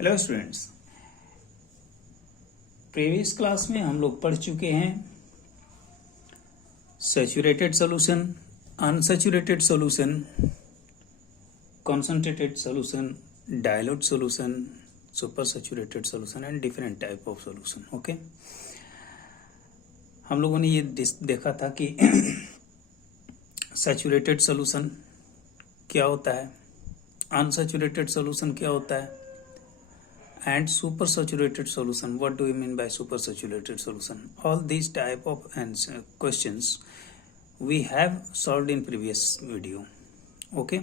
Hello students, previous class में हम लोग पढ़ चुके हैं saturated solution, unsaturated solution, concentrated solution, dilute solution, super saturated solution and different type of solution. Okay, हम लोगों ने ये देखा था कि सैचुरेटेड सॉल्यूशन क्या होता है, अनसैचुरेटेड सॉल्यूशन क्या होता है, and super saturated solution. What do you mean by super saturated solution? All these type of questions we have solved in previous video. Okay,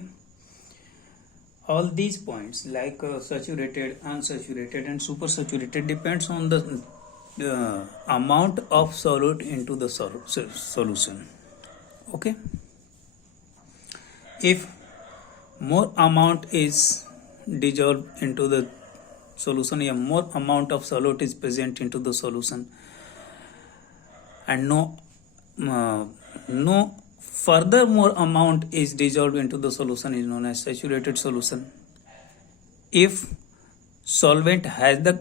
all these points like saturated, unsaturated and super saturated depends on the amount of solute into the solution. Okay, if more amount is dissolved into the solution, a more amount of solute is present into the solution and no further more amount is dissolved into the solution is known as saturated solution. If solvent has the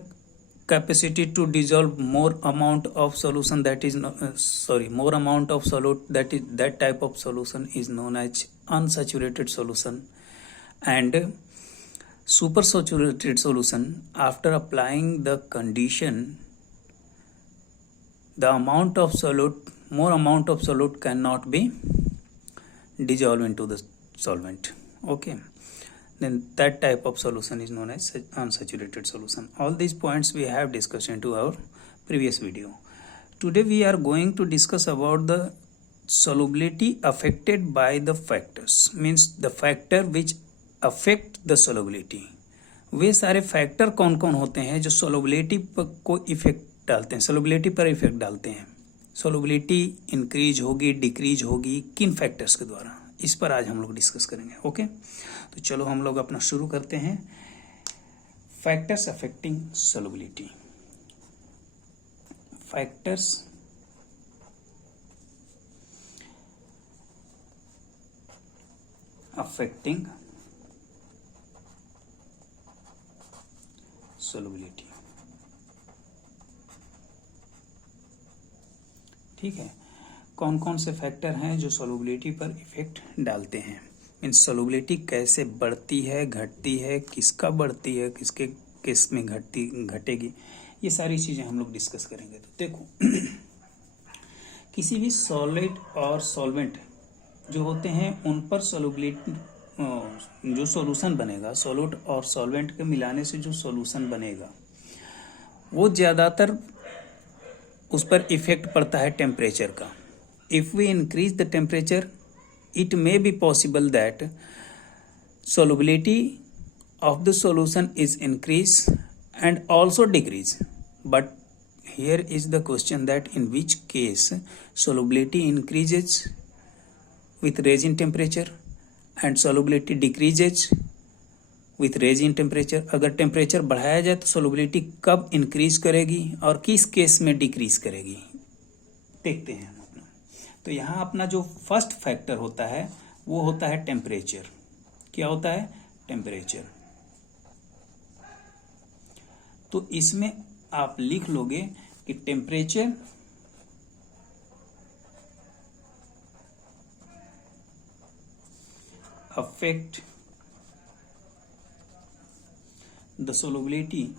capacity to dissolve more amount of solution, that is more amount of solute, that type of solution is known as unsaturated solution. And super saturated solution, after applying the condition, the amount of solute, more amount of solute cannot be dissolved into the solvent. Okay, then that type of solution is known as unsaturated solution. All these points we have discussed into our previous video. Today we are going to discuss about the solubility affected by the factors, means the factor which affect the solubility. वे सारे factor कौन कौन होते हैं जो solubility को effect डालते हैं, सोलबिलिटी पर इफेक्ट डालते हैं. सोलबिलिटी इंक्रीज होगी, डिक्रीज होगी किन फैक्टर्स के द्वारा, इस पर आज हम लोग डिस्कस करेंगे. ओके, तो चलो हम लोग अपना शुरू करते हैं. Factors affecting solubility. Factors affecting solubility. ठीक है, कौन कौन से फैक्टर हैं जो सोलबिलिटी पर इफेक्ट डालते हैं, मीन्स सोलबिलिटी कैसे बढ़ती है, घटती है, किसका बढ़ती है, किसके किस में घटेगी, ये सारी चीजें हम लोग डिस्कस करेंगे. तो देखो किसी भी सॉलिड और सॉल्वेंट जो होते हैं उन पर सोलबिलिटी, जो सॉल्यूशन बनेगा, सॉल्यूट और सॉल्वेंट के मिलाने से जो सॉल्यूशन बनेगा वो ज़्यादातर उस पर इफेक्ट पड़ता है टेम्परेचर का. If we increase the temperature it may be possible that solubility of the solution is increase and also decrease. But here is the question that in which case solubility increases with rise in temperature and solubility decreases with rise in temperature. अगर temperature बढ़ाया जाए तो solubility कब increase करेगी और किस case में decrease करेगी, देखते हैं हम अपना. तो यहाँ अपना जो फर्स्ट फैक्टर होता है वो होता है टेम्परेचर. क्या होता है? टेम्परेचर. तो इसमें आप लिख लोगे कि temperature affect the solubility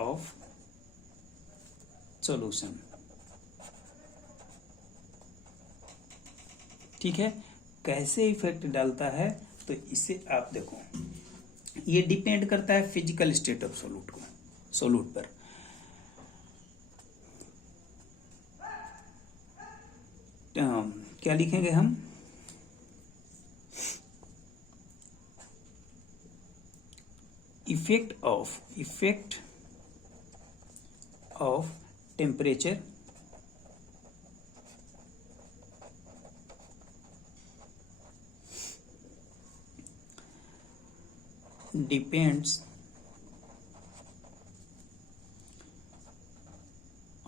of solution. ठीक है, कैसे इफेक्ट डालता है तो इसे आप देखो, ये डिपेंड करता है फिजिकल स्टेट ऑफ सोल्यूट पर. क्या लिखेंगे हम? Effect of temperature depends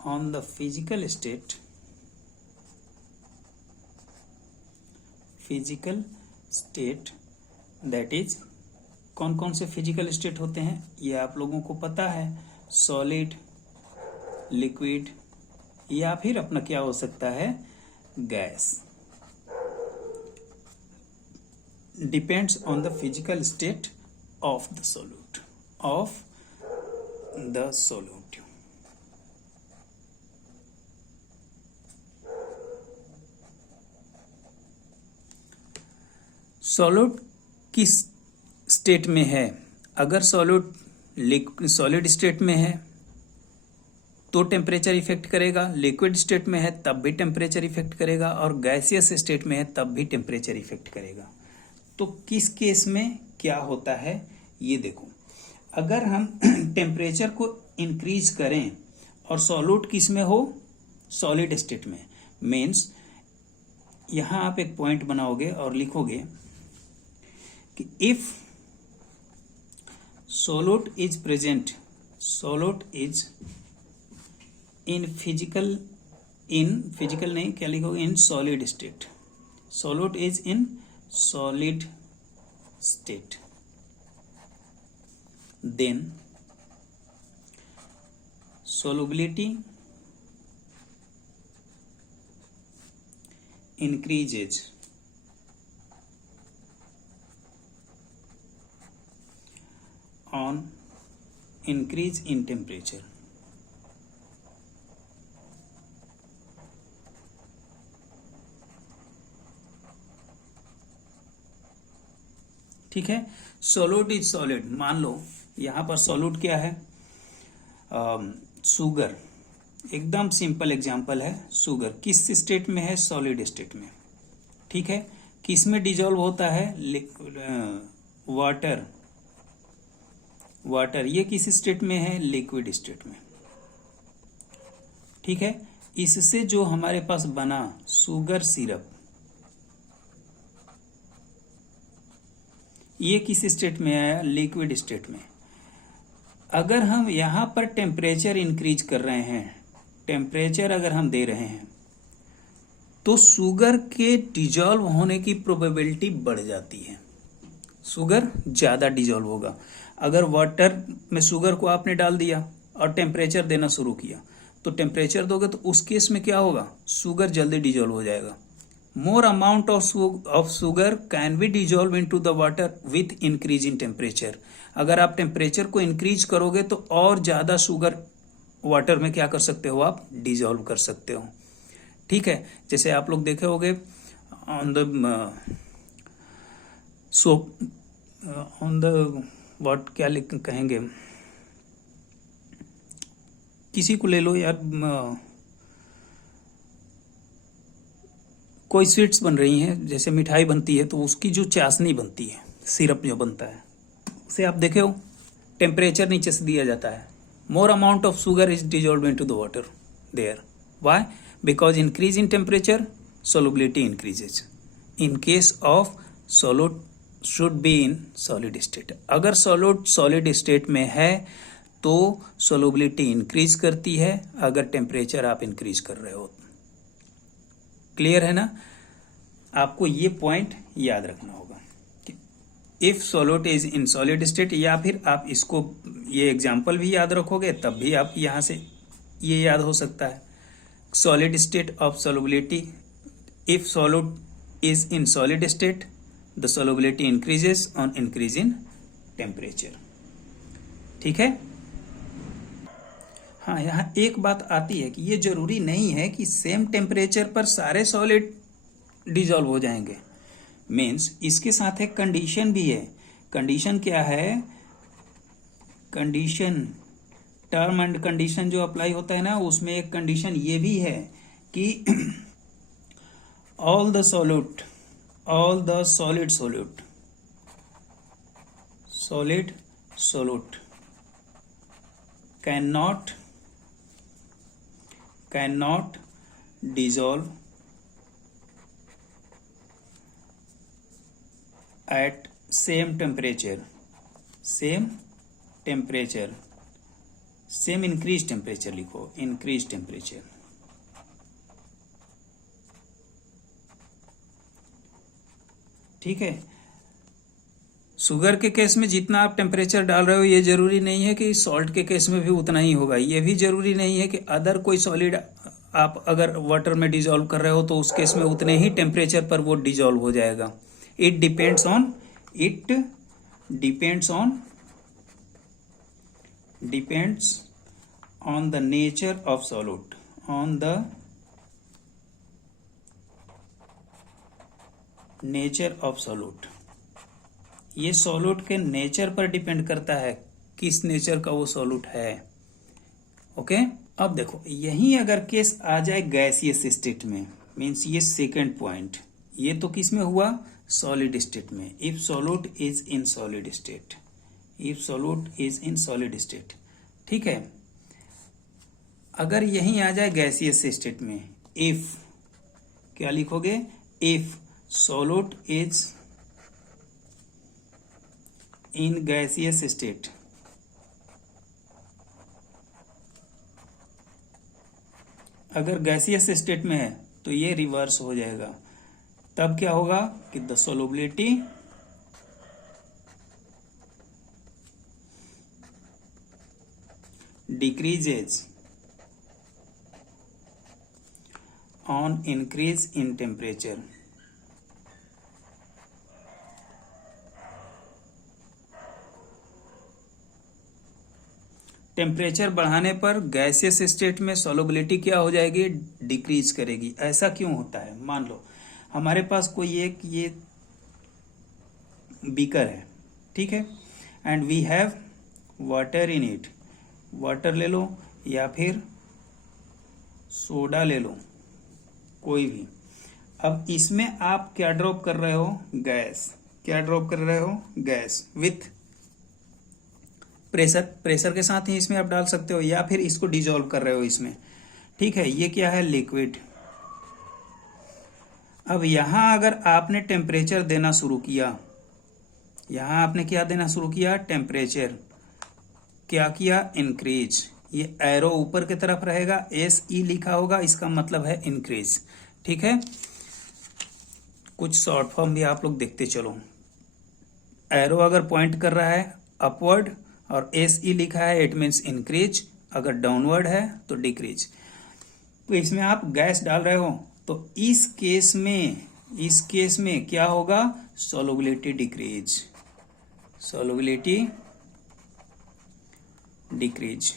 on the physical state physical state, that is, कौन कौन से फिजिकल स्टेट होते हैं ये आप लोगों को पता है, सॉलिड, लिक्विड, या फिर अपना क्या हो सकता है, gas. Depends on the physical state of the solute, of the solute. Solid किस स्टेट में है? अगर सॉलिड स्टेट में है तो टेम्परेचर इफेक्ट करेगा, लिक्विड स्टेट में है तब भी टेम्परेचर इफेक्ट करेगा, और गैसियस स्टेट में है तब भी टेम्परेचर इफेक्ट करेगा। तो किस केस में क्या होता है ये देखो। अगर हम टेम्परेचर को इंक्रीज करें और सॉल्यूट किस में हो, सॉलिड स्टेट में, मीन्स यहां आप एक पॉइंट बनाओगे और लिखोगे कि if solute is present, solute is in physical नहीं, क्या लिखोगे, in solid state, solute is in solid state, then solubility increases on increase in temperature। ठीक है, सोल्यूट इज सॉलिड, मान लो यहां पर सोल्यूट क्या है, शुगर, एकदम सिंपल एग्जांपल है। शुगर किस स्टेट में है, सॉलिड स्टेट में, ठीक है। किस में डिजोल्व होता है, वाटर, वाटर ये किस स्टेट में है, लिक्विड स्टेट में, ठीक है। इससे जो हमारे पास बना शुगर सिरप, ये किस स्टेट में आया, लिक्विड स्टेट में। अगर हम यहां पर टेम्परेचर इंक्रीज कर रहे हैं, टेम्परेचर अगर हम दे रहे हैं, तो शुगर के डिजोल्व होने की प्रोबेबिलिटी बढ़ जाती है, शुगर ज्यादा डिजोल्व होगा। अगर वाटर में शुगर को आपने डाल दिया और टेम्परेचर देना शुरू किया, तो टेम्परेचर दोगे तो उस केस में क्या होगा, शुगर जल्दी डिजोल्व हो जाएगा। मोर amount of sugar can be dissolve into the water with increase in temperature. अगर आप टेम्परेचर को इंक्रीज करोगे तो और ज्यादा शुगर वाटर में क्या कर सकते हो, आप डिजोल्व कर सकते हो, ठीक है। जैसे आप लोग देखे होंगे on the soap, on the what, क्या कहेंगे, किसी को ले लो यार, कोई स्वीट्स बन रही हैं, जैसे मिठाई बनती है तो उसकी जो चाशनी बनती है, सिरप जो बनता है, उसे आप देखे हो टेम्परेचर नीचे से दिया जाता है, more amount of sugar is dissolve into the water there, why, because increase in temperature solubility increases। in case of solute should be in solid state। अगर solute solid state में है तो solubility increase करती है, अगर temperature आप increase कर रहे हो। क्लियर है ना, आपको ये पॉइंट याद रखना होगा कि if solute is in solid state, या फिर आप इसको ये एग्जाम्पल भी याद रखोगे तब भी आप यहां से ये याद हो सकता है। solid state of solubility, if solute is in solid state the solubility increases on increase in temperature, ठीक है। हाँ, यहाँ एक बात आती है कि ये जरूरी नहीं है कि सेम टेम्परेचर पर सारे सॉलिड डिजोल्व हो जाएंगे, मीन्स इसके साथ एक कंडीशन भी है। कंडीशन क्या है, कंडीशन, टर्म एंड कंडीशन जो अप्लाई होता है ना, उसमें एक कंडीशन ये भी है कि all the solid solute cannot dissolve at same temperature, same increased temperature लिखो, increased temperature। ठीक है। शुगर के केस में जितना आप टेम्परेचर डाल रहे हो ये जरूरी नहीं है कि सॉल्ट के केस में भी उतना ही होगा। ये भी जरूरी नहीं है कि अदर कोई सॉलिड आप अगर वाटर में डिजोल्व कर रहे हो तो उस केस में उतने ही टेम्परेचर पर वो डिजोल्व हो जाएगा। It depends on the nature of solute, on the nature of solute. ये सॉल्यूट के नेचर पर डिपेंड करता है, किस नेचर का वो सॉल्यूट है। ओके। अब देखो यही अगर केस आ जाए गैसियस स्टेट में, मीन्स ये सेकंड पॉइंट, ये तो किस में हुआ, सॉलिड स्टेट में। If solute is in solid state, if solute is in solid state, ठीक है। अगर यही आ जाए गैसियस स्टेट में, इफ क्या लिखोगे, if solute is in gaseous state, अगर गैसियस स्टेट में है तो ये रिवर्स हो जाएगा। तब क्या होगा कि the solubility decreases on increase in temperature. Temperature बढ़ाने पर गैसियस स्टेट में सॉल्युबिलिटी क्या हो जाएगी, डिक्रीज करेगी। ऐसा क्यों होता है, मान लो हमारे पास कोई एक ये बीकर है, ठीक है, and we have water in it. Water ले लो या फिर सोडा ले लो, कोई भी। अब इसमें आप क्या ड्रॉप कर रहे हो, गैस। क्या ड्रॉप कर रहे हो, गैस विथ प्रेशर। प्रेशर के साथ ही इसमें आप डाल सकते हो, या फिर इसको डिजोल्व कर रहे हो इसमें, ठीक है। ये क्या है, लिक्विड। अब यहां अगर आपने टेम्परेचर देना शुरू किया, यहां आपने क्या देना शुरू किया, टेम्परेचर। क्या किया, इंक्रीज। ये एरो ऊपर की तरफ रहेगा, SE लिखा होगा, इसका मतलब है इंक्रीज, ठीक है। कुछ शॉर्ट फॉर्म भी आप लोग देखते चलो। एरो अगर पॉइंट कर रहा है अपवर्ड और SE लिखा है, इट मीन्स इंक्रीज। अगर डाउनवर्ड है तो डिक्रीज। तो इसमें आप गैस डाल रहे हो तो इस केस में क्या होगा, सॉल्युबिलिटी डिक्रीज, सॉल्युबिलिटी डिक्रीज।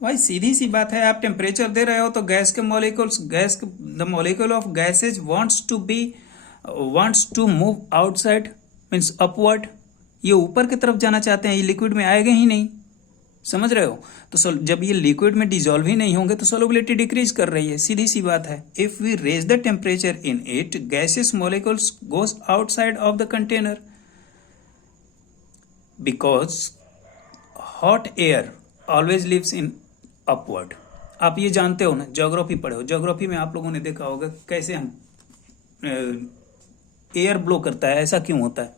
भाई सीधी सी बात है, आप टेम्परेचर दे रहे हो तो गैस के molecules, the molecule of gases wants to move outside, means upward. ये ऊपर की तरफ जाना चाहते हैं, ये लिक्विड में आएगा ही नहीं, समझ रहे हो। तो जब ये लिक्विड में डिजोल्व ही नहीं होंगे तो सॉल्युबिलिटी डिक्रीज कर रही है, सीधी सी बात है। If we raise the temperature in it, gases molecules goes outside of the container, because hot air always lives in upward. आप ये जानते हो ना, ज्योग्राफी पढ़े हो, ज्योग्राफी में आप लोगों ने देखा होगा कैसे हम एयर ब्लो करता है। ऐसा क्यों होता है,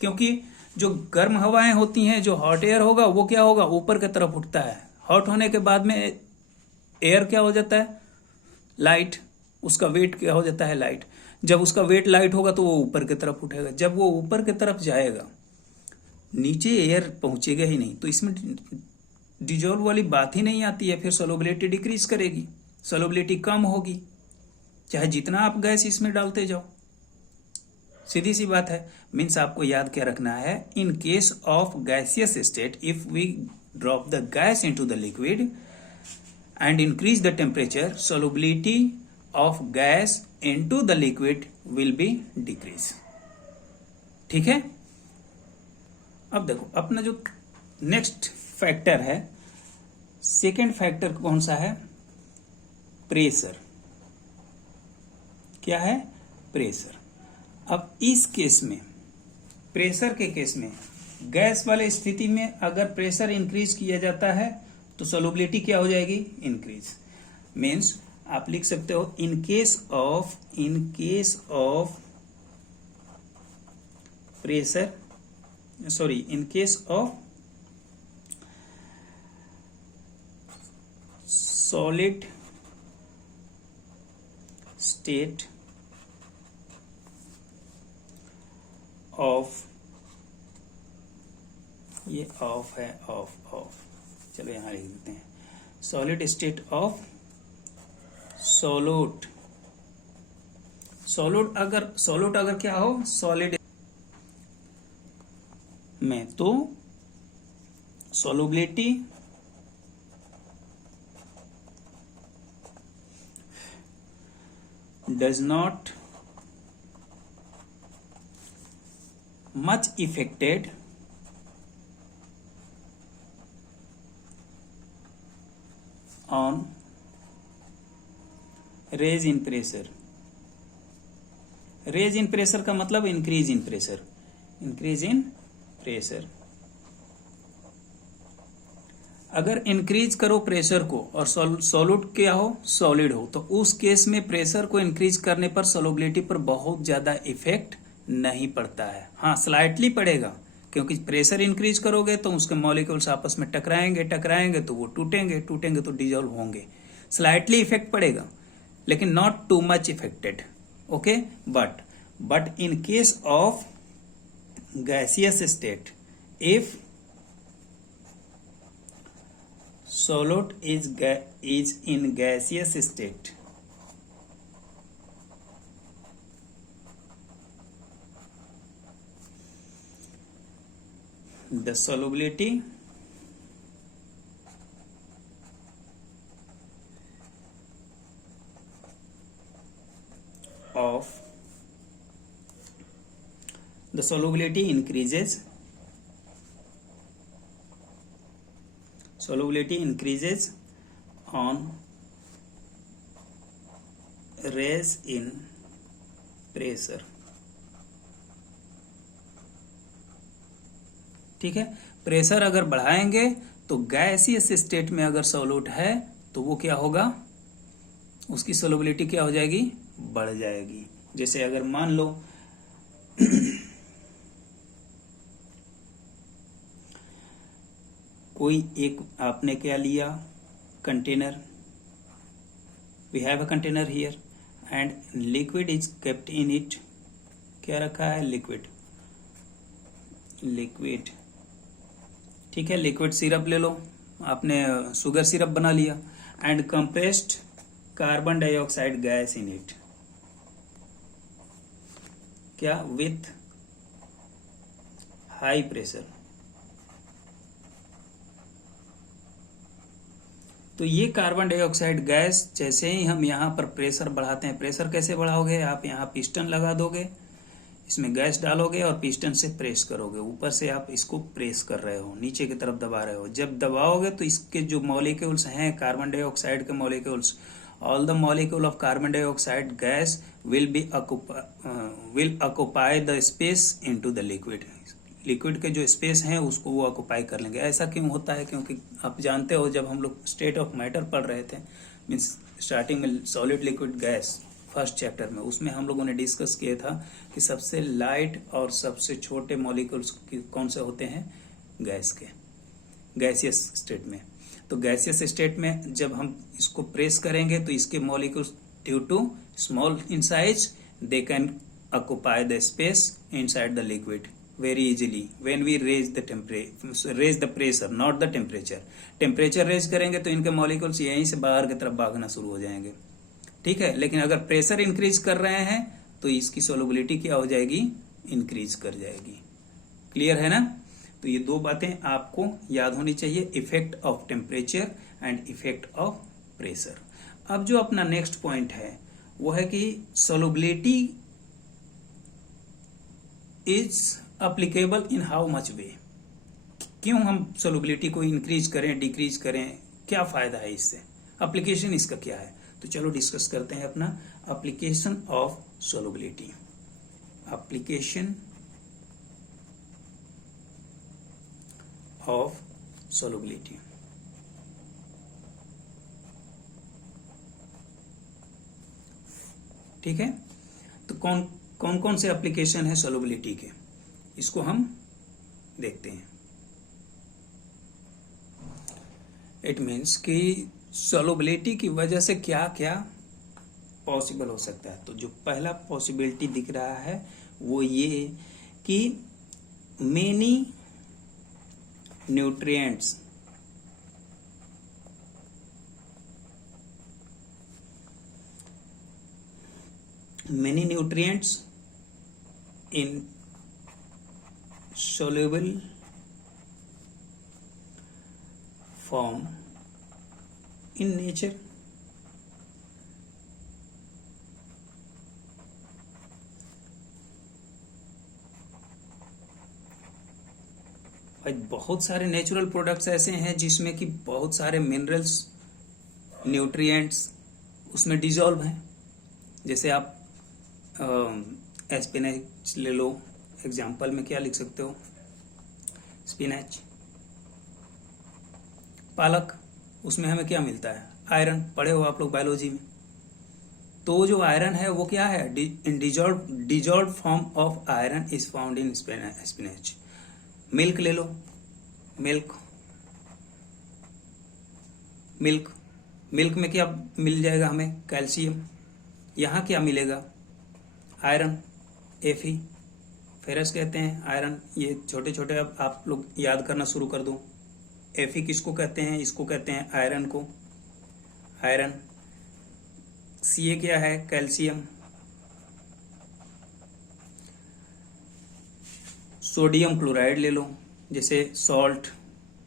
क्योंकि जो गर्म हवाएं होती हैं, जो हॉट एयर होगा वो क्या होगा, ऊपर की तरफ उठता है। हॉट होने के बाद में एयर क्या हो जाता है, लाइट। उसका वेट क्या हो जाता है, लाइट। जब उसका वेट लाइट होगा तो वो ऊपर की तरफ उठेगा। जब वो ऊपर की तरफ जाएगा, नीचे एयर पहुंचेगा ही नहीं, तो इसमें डिजोल्व वाली बात ही नहीं आती है। फिर सॉल्युबिलिटी डिक्रीज करेगी, सॉल्युबिलिटी कम होगी, चाहे जितना आप गैस इसमें डालते जाओ, सीधी सी बात है। मीन्स आपको याद क्या रखना है, in case of gaseous state, if we drop the gas into the liquid and increase the temperature, solubility of gas into the liquid will be decrease, ठीक है। अब देखो अपना जो नेक्स्ट फैक्टर है, सेकेंड फैक्टर कौन सा है, प्रेशर। क्या है, प्रेशर। अब इस केस में, प्रेशर के केस में, गैस वाले स्थिति में अगर प्रेशर इंक्रीज किया जाता है तो सॉल्युबिलिटी क्या हो जाएगी, इंक्रीज। मीन्स आप लिख सकते हो in case of pressure, sorry, in case of solid state of, ये ऑफ है, ऑफ ऑफ, चलो यहाँ लिख देते हैं solid state of solute. Solute अगर क्या हो सॉलिड में, तो solubility does not much affected on raise in pressure. Raise in pressure का मतलब increase in pressure, increase in pressure. अगर इंक्रीज करो प्रेशर को और सॉल्यूट क्या हो सॉलिड हो, तो उस केस में प्रेशर को इंक्रीज करने पर सॉल्युबिलिटी पर बहुत ज्यादा इफेक्ट नहीं पड़ता है। हाँ स्लाइटली पड़ेगा, क्योंकि प्रेशर इंक्रीज करोगे तो उसके मॉलिक्यूल्स आपस में टकराएंगे तो वो टूटेंगे तो डिजोल्व होंगे, स्लाइटली इफेक्ट पड़ेगा, लेकिन not too much affected. Okay, but in case of gaseous state, if solute is in gaseous state, the solubility increases on raise in pressure। ठीक है, प्रेशर अगर बढ़ाएंगे तो गैसियस स्टेट में अगर सॉल्यूट है तो वो क्या होगा, उसकी सोलुबिलिटी क्या हो जाएगी, बढ़ जाएगी। जैसे अगर मान लो कोई एक आपने क्या लिया container, we have a container here and liquid is kept in it, क्या रखा है लिक्विड, ठीक है, लिक्विड सिरप ले लो, आपने शुगर सिरप बना लिया and compressed carbon dioxide gas in it, क्या विथ हाई प्रेशर। तो ये कार्बन डाइऑक्साइड गैस जैसे ही हम यहाँ पर प्रेशर बढ़ाते हैं, प्रेशर कैसे बढ़ाओगे, आप यहाँ पिस्टन लगा दोगे, इसमें गैस डालोगे और पिस्टन से प्रेस करोगे, ऊपर से आप इसको प्रेस कर रहे हो, नीचे की तरफ दबा रहे हो। जब दबाओगे तो इसके जो मॉलिक्यूल्स हैं कार्बन डाइऑक्साइड के molecules, all the molecule of carbon dioxide gas will occupy the space into the liquid. Liquid के जो स्पेस हैं उसको वो ऑक्युपाई कर लेंगे। ऐसा क्यों होता है, क्योंकि आप जानते हो जब हम लोग स्टेट ऑफ मैटर पढ़ रहे थे, मीन्स स्टार्टिंग में solid liquid gas first chapter में, उसमें हम लोगों ने डिस्कस किया था कि सबसे लाइट और सबसे छोटे मॉलिक्यूल्स कौन से होते हैं, गैस के, गैसियस स्टेट में। तो गैसियस स्टेट में जब हम इसको प्रेस करेंगे तो इसके molecules due to small in size they can occupy the space inside the liquid very easily when we raise the pressure not the temperature raise करेंगे तो इनके मॉलिक्यूल्स यहीं से बाहर की तरफ भागना शुरू हो जाएंगे, ठीक है। लेकिन अगर प्रेशर इंक्रीज कर रहे हैं तो इसकी सोलुबिलिटी क्या हो जाएगी, इंक्रीज कर जाएगी। क्लियर है ना। तो ये दो बातें आपको याद होनी चाहिए, effect of temperature and effect of pressure. अब जो अपना नेक्स्ट पॉइंट है वो है कि solubility is applicable in how much way, क्यों हम सोलुबिलिटी को इंक्रीज करें डिक्रीज करें, क्या फायदा है इससे, एप्लीकेशन इसका क्या है। तो चलो डिस्कस करते हैं अपना application of solubility. Application of solubility, ठीक है। तो कौन कौन से एप्लीकेशन है सोलुबिलिटी के, इसको हम देखते हैं। इट मीन्स कि सोलुबिलिटी की वजह से क्या क्या पॉसिबल हो सकता है। तो जो पहला पॉसिबिलिटी दिख रहा है वो ये कि many nutrients in soluble form in nature. भाई बहुत सारे नेचुरल प्रोडक्ट्स ऐसे हैं जिसमें कि बहुत सारे मिनरल्स, न्यूट्रिएंट्स उसमें डिजॉल्व हैं। जैसे आप स्पिनच ले लो, एग्जाम्पल में क्या लिख सकते हो, स्पिनच, पालक, उसमें हमें क्या मिलता है, आयरन। पढ़े हो आप लोग बायोलॉजी में। तो जो आयरन है वो क्या है, dissolve form of iron is found in spinach. Milk ले लो, मिल्क में क्या मिल जाएगा हमें, कैल्शियम। यहाँ क्या मिलेगा, आयरन, Fe, फेरस कहते हैं आयरन। ये छोटे छोटे अब आप लोग याद करना शुरू कर दो। Fe किसको कहते हैं, इसको कहते हैं आयरन को, आयरन। Ca क्या है, कैल्शियम। सोडियम क्लोराइड ले लो, जैसे सॉल्ट,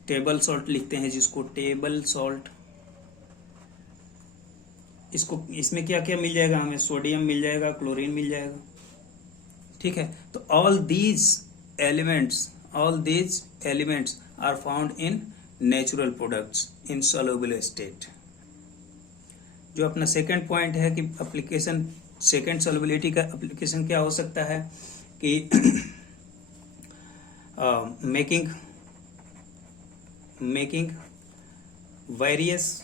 टेबल सॉल्ट लिखते हैं जिसको, टेबल सॉल्ट। इसमें क्या क्या मिल जाएगा हमें, सोडियम मिल जाएगा, क्लोरीन मिल जाएगा। ठीक है, तो all these elements are found in natural products in soluble state. जो अपना सेकंड पॉइंट है कि एप्लीकेशन, सेकंड सॉल्युबिलिटी का एप्लीकेशन क्या हो सकता है कि making various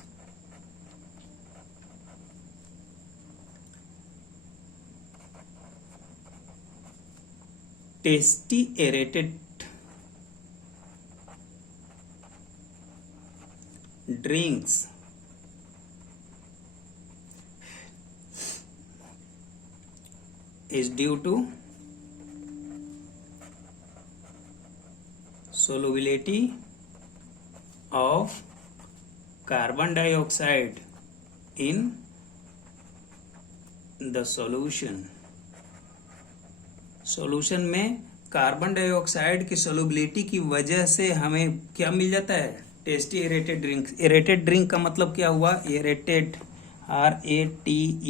tasty aerated drinks is due to solubility of carbon dioxide in the solution। Solution में कार्बन डाइऑक्साइड की सोलुबिलिटी की वजह से हमें क्या मिल जाता है, tasty aerated drink. Aerated drink का मतलब क्या हुआ, एरेटेड, RATED,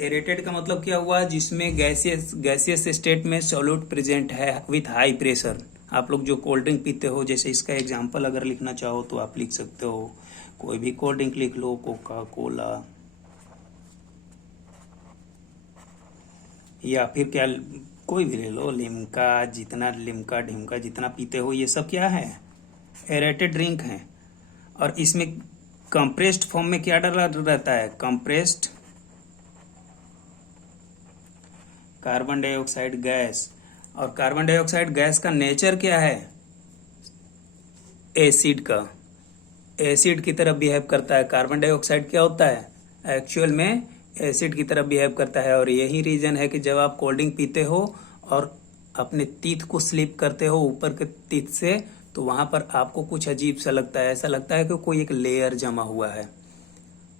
एरेटेड का मतलब क्या हुआ, जिसमें गैसियस स्टेट में सॉल्यूट प्रेजेंट है विथ हाई प्रेशर। आप लोग जो कोल्ड ड्रिंक पीते हो, जैसे इसका एग्जांपल अगर लिखना चाहो तो आप लिख सकते हो, कोई भी कोल्ड ड्रिंक लिख लो, कोका कोला, या फिर क्या कोई भी ले लो, लिम्का, जितना लिम्का ढिमका जितना पीते हो, ये सब क्या है, एरेटेड ड्रिंक है। और इसमें कंप्रेस्ड फॉर्म में क्या डाला रहता है, कंप्रेस्ड कार्बन डाइऑक्साइड गैस। और कार्बन डाइऑक्साइड गैस का नेचर क्या है, एसिड का, एसिड की तरह बिहेव करता है। कार्बन डाइऑक्साइड क्या होता है, एक्चुअल में एसिड की तरह बिहेव करता है। और यही रीजन है कि जब आप कोल्ड ड्रिंक पीते हो और अपने टीथ को स्लिप करते हो ऊपर के टीथ से, तो वहां पर आपको कुछ अजीब सा लगता है, ऐसा लगता है कि कोई एक लेयर जमा हुआ है।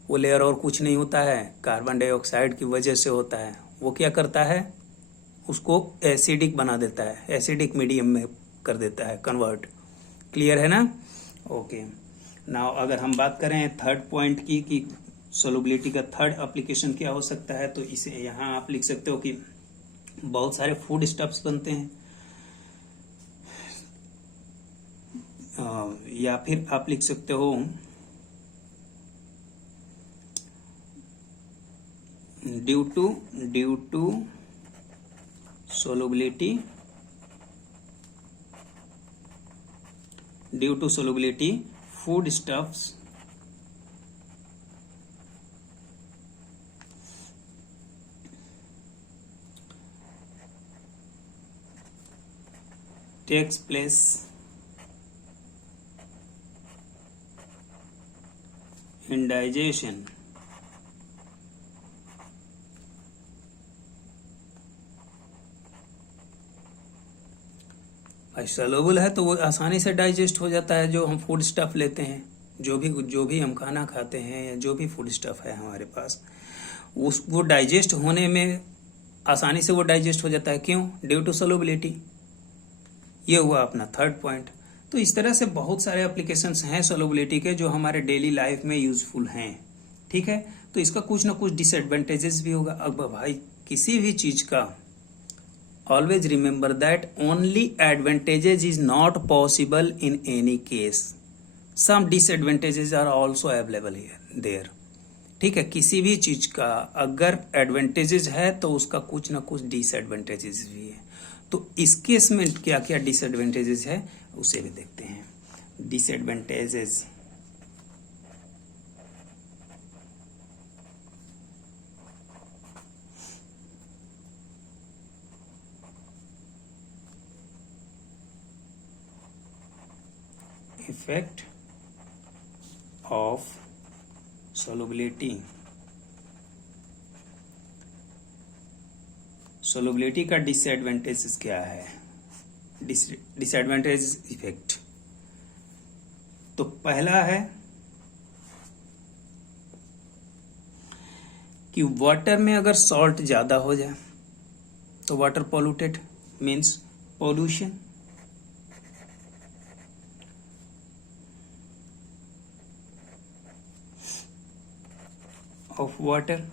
वो लेयर और कुछ नहीं होता है, कार्बन डाइऑक्साइड की वजह से होता है। वो क्या करता है, उसको एसिडिक बना देता है, एसिडिक मीडियम में कर देता है कन्वर्ट। क्लियर है ना, ओके। नाउ अगर हम बात करें थर्ड पॉइंट की कि सोलुबिलिटी का थर्ड एप्लीकेशन क्या हो सकता है, तो इसे यहाँ आप लिख सकते हो कि बहुत सारे फूड स्टफ्स बनते हैं, या फिर आप लिख सकते हो due to solubility food stuffs takes place in digestion soluble है तो वो आसानी से डाइजेस्ट हो जाता है। जो हम फूड स्टफ लेते हैं, जो भी हम खाना खाते हैं या जो भी फूड स्टफ है हमारे पास, वो डाइजेस्ट होने में आसानी से वो डाइजेस्ट हो जाता है। क्यों? Due to solubility. ये हुआ अपना थर्ड पॉइंट। तो इस तरह से बहुत सारे एप्लीकेशंस हैं सॉल्युबिलिटी के जो हमारे डेली लाइफ में यूजफुल हैं। ठीक है, तो इसका कुछ ना कुछ डिसएडवांटेजेस भी होगा। अब भाई किसी भी चीज का always remember that only advantages is not possible in any case, some disadvantages are also available there. ठीक है, किसी भी चीज का अगर एडवांटेजेस है तो उसका कुछ ना कुछ डिसएडवांटेजेस भी है। तो इस केस में क्या क्या डिसएडवांटेजेस है उसे भी देखते हैं। Disadvantages, effect of solubility. Solubility का डिसएडवांटेजेस क्या है? डिसएडवांटेज इफेक्ट, तो पहला है कि वाटर में अगर सॉल्ट ज्यादा हो जाए तो water polluted means pollution. Of water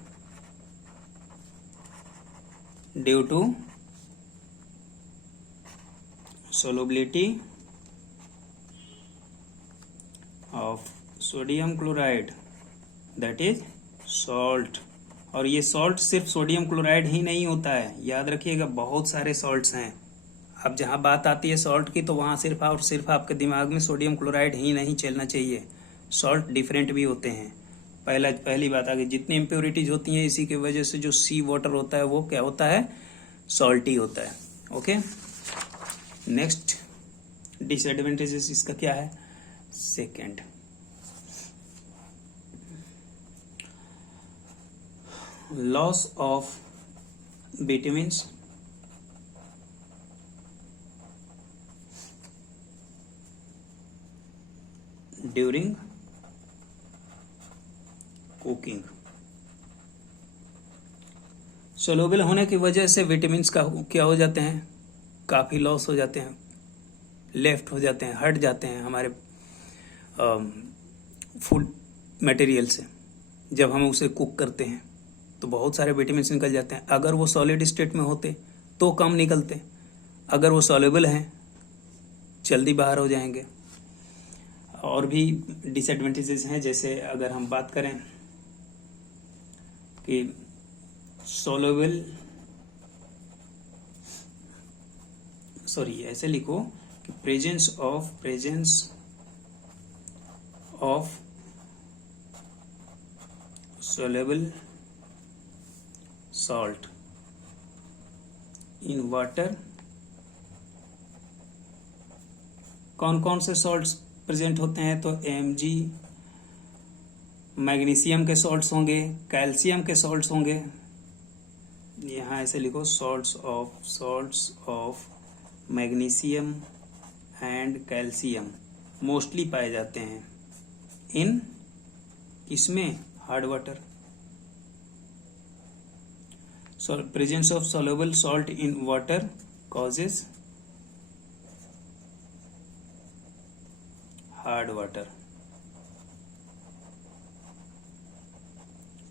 due to solubility of sodium chloride, that is salt। और ये सॉल्ट सिर्फ सोडियम क्लोराइड ही नहीं होता है, याद रखिएगा बहुत सारे सॉल्ट्स हैं। अब जहाँ बात आती है सॉल्ट की तो वहाँ सिर्फ और सिर्फ आपके दिमाग में सोडियम क्लोराइड ही नहीं चलना चाहिए, सॉल्ट डिफरेंट भी होते हैं। पहली बात आ गई, जितनी इम्प्योरिटीज होती हैं इसी की वजह से जो सी वाटर होता है वो क्या होता है? सॉल्टी होता है। ओके, नेक्स्ट डिसएडवांटेजेस इसका क्या है? Second, loss of vitamins during cooking. Soluble होने की वजह से विटामिन्स का क्या हो जाते हैं? काफ़ी लॉस हो जाते हैं, लेफ्ट हो जाते हैं, हट जाते हैं हमारे फूड मटेरियल से। जब हम उसे कुक करते हैं तो बहुत सारे विटामिन्स निकल जाते हैं। अगर वो सॉलिड स्टेट में होते तो कम निकलते, अगर वो सॉल्युबल हैं जल्दी बाहर हो जाएंगे। और भी डिसएडवांटेजेस हैं, जैसे अगर हम बात करें कि सॉल्युबल, ऐसे लिखो कि presence of soluble salt in water। कौन कौन से सॉल्ट्स प्रेजेंट होते हैं? तो Mg, मैग्नीशियम के सॉल्ट्स होंगे, कैल्शियम के सॉल्ट्स होंगे। यहाँ ऐसे लिखो salts of magnesium and calcium mostly पाए जाते हैं इन इसमें hard water. Presence of soluble salt in water causes hard water.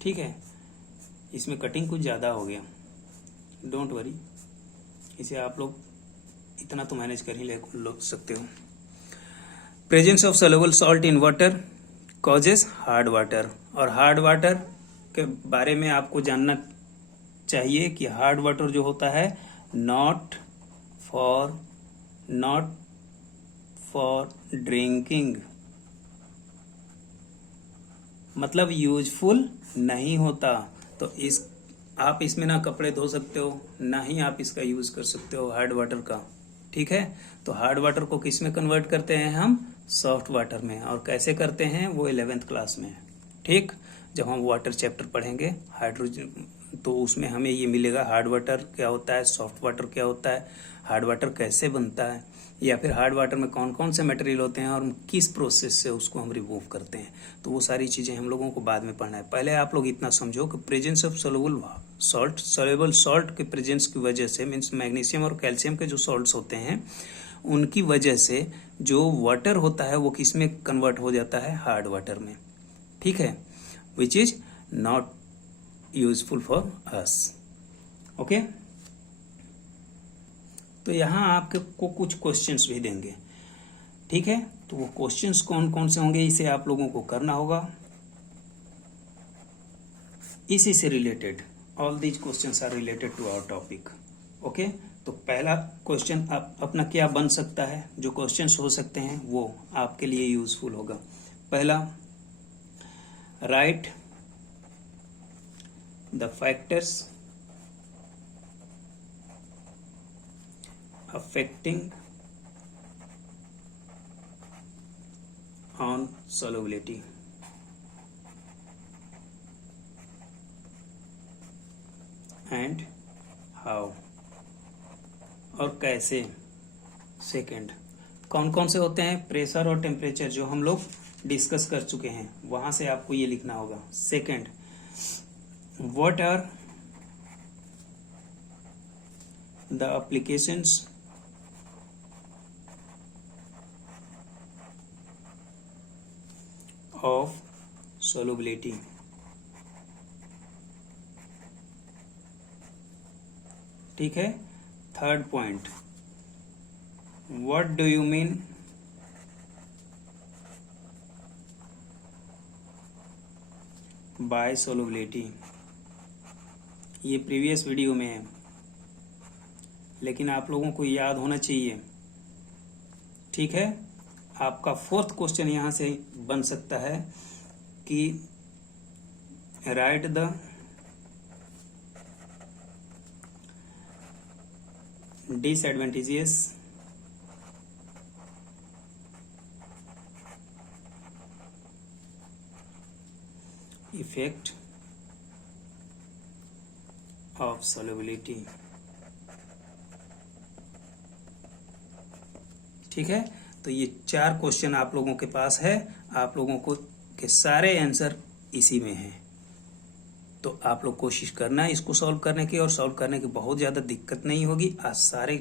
ठीक है, इसमें कटिंग कुछ ज्यादा हो गया, डोंट वरी, इसे आप लोग इतना तो मैनेज कर ही ले सकते हो। Presence of soluble salt in water causes hard water. और हार्ड वाटर के बारे में आपको जानना चाहिए कि हार्ड वाटर जो होता है नॉट फॉर ड्रिंकिंग, मतलब यूजफुल नहीं होता। तो आप इसमें ना कपड़े धो सकते हो, ना ही आप इसका यूज कर सकते हो हार्ड वाटर का। ठीक है, तो हार्ड वाटर को किस में कन्वर्ट करते हैं हम? सॉफ्ट वाटर में। और कैसे करते हैं वो 11th क्लास में। ठीक, जब हम वाटर चैप्टर पढ़ेंगे, हाइड्रोजन तो उसमें हमें ये मिलेगा हार्ड वाटर क्या होता है, सॉफ्ट वाटर क्या होता है, हार्ड वाटर कैसे बनता है, या फिर हार्ड वाटर में कौन कौन से मटेरियल होते हैं और किस प्रोसेस से उसको हम रिमूव करते हैं। तो वो सारी चीज़ें हम लोगों को बाद में पढ़ना है। पहले आप लोग इतना समझो कि प्रेजेंस ऑफ सोल्युबल सॉल्ट के प्रेजेंस की वजह से, मीन्स मैग्नीशियम और कैल्शियम के जो सॉल्ट्स होते हैं उनकी वजह से जो वाटर होता है वो किस में कन्वर्ट हो जाता है, हार्ड वाटर में। ठीक है, which is not useful for us. Okay, तो यहाँ आपको कुछ क्वेश्चंस भी देंगे। ठीक है, तो वो क्वेश्चंस कौन कौन से होंगे इसे आप लोगों को करना होगा। इसी से related all these questions are related to our topic. Okay, तो पहला क्वेश्चन अपना क्या बन सकता है, जो क्वेश्चंस हो सकते हैं वो आपके लिए यूजफुल होगा। पहला, right the factors affecting on solubility। and how, और कैसे। सेकंड, कौन कौन से होते हैं, प्रेशर और टेम्परेचर जो हम लोग डिस्कस कर चुके हैं, वहां से आपको ये लिखना होगा। Second, what are the applications of solubility। ठीक है। Third point, what do you mean by solubility। ये प्रीवियस वीडियो में है लेकिन आप लोगों को याद होना चाहिए। ठीक है, आपका फोर्थ क्वेश्चन यहां से बन सकता है कि right the disadvantages effect of solubility। ठीक है, तो ये 4 क्वेश्चन आप लोगों के पास है, आप लोगों को के सारे आंसर इसी में हैं। तो आप लोग कोशिश करना है इसको सॉल्व करने की, और सॉल्व करने की बहुत ज़्यादा दिक्कत नहीं होगी। आज सारे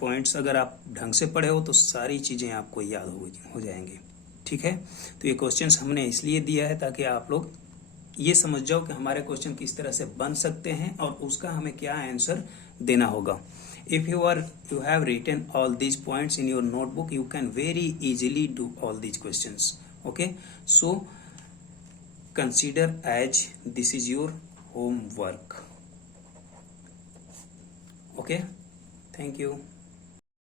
पॉइंट्स अगर आप ढंग से पढ़े हो तो सारी चीज़ें आपको याद हो जाएंगी। ठीक है, तो ये क्वेश्चंस हमने इसलिए दिया है ताकि आप लोग ये समझ जाओ कि हमारे क्वेश्चन किस तरह से बन सकते हैं और उसका हमें क्या आंसर देना होगा। If you have written all these points in your notebook, you can very easily do all these questions. Okay, so consider as this is your homework. Okay, thank you.